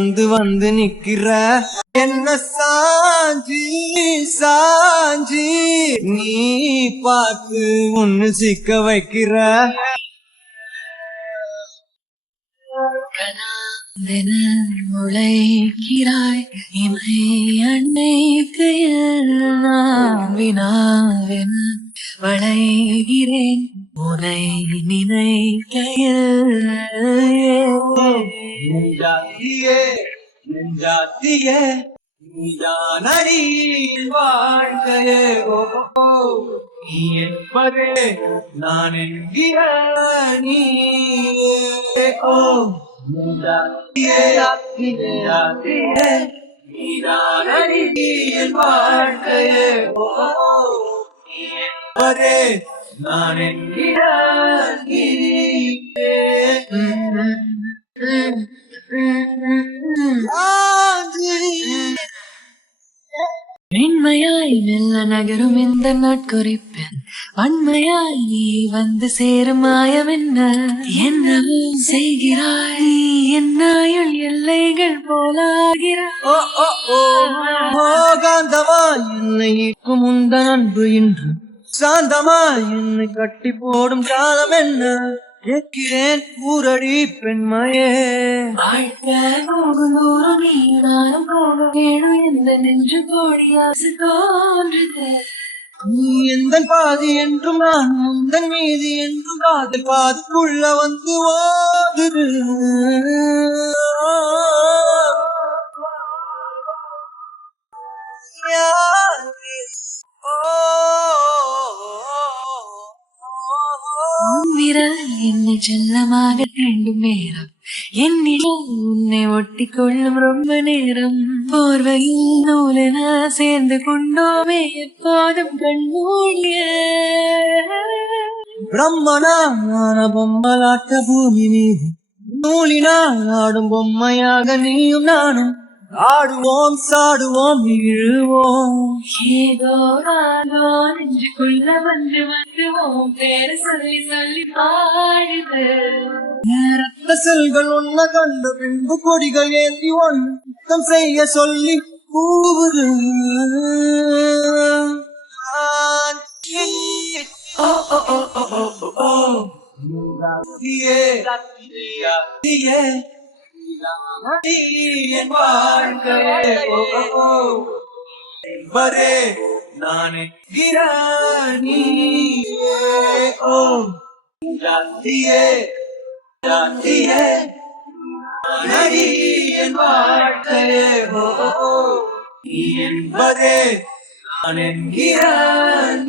வந்து வந்து நிக்கிற என்ன சாஞ்சி சாஞ்சி நீ பார்த்து ஒன்னு சிக்க வைக்கிற முளைக்கிறாய் இமை அன்னைக்கையில் வினாவென வளைகிறேன் உனை நினைக்கையில் நெஞ்சாத்தியே நீதானடி வாழ்க்கையே நீ என்பதே நான் என்கிற நீ நீதானடி வாழ்க்கையே நீ என்பதே நான் என்கிற நீ மென்மையாய் மெல்ல நகரும் இந்த நாட்குறிப்பெண் வன்மையாய் நீ வந்து சேரும் மாயம் என்னவோ செய்கிறாய் நீ என்னாயுள் எல்லைகள் போலாகிறாய் காந்தமாய் என்னை ஈர்க்கும் உந்தன் அன்பு இன்று சாந்தமாய் என்னை கட்டி போடும் காலம் என்ன கேட்கிறேன் ஊரடி பெண்மையே வாழ்க்கை போகும் தூரம் நீ நானும் போக வேணும் எந்த நெஞ்சு கோடி ஆசை தோன்றுது நீ எந்த பாதி என்றும் நான் முந்தன் மீதி என்றும் காதல் பாதுக்குள்ள வந்து ஓடுது விரல் என்னை செல்லமாக வேண்டும் நேரம் என்னிடம் உன்னை ஒட்டி கொள்ளும் ரொம்ப நேரம் போர்வையில் நூலென சேர்ந்து கொண்டோமே எப்போதும் கண்மூடிய பிரம்மனான பொம்மலாட்ட பூமி மீது நூலினால் ஆடும் பொம்மையாக நீயும் நானும் ஆடுவோம் சாடுவோம் இழுவோம் ஏதோ ராகோ நெஞ்சுக்குள்ள வந்து வந்துவோம் பேரு சொல்லி சொல்லி பாடுது ரத்த செல்கள் ஒன்ன கண்ட பின்பு கொடிகள் ஏந்தி ஒன்றும் செய்ய சொல்லி கூவுது வரே நானே ஜாத்தியே ஜாத்தியே என் வாழ்க்கையே என்பதே நான் என்கிறான்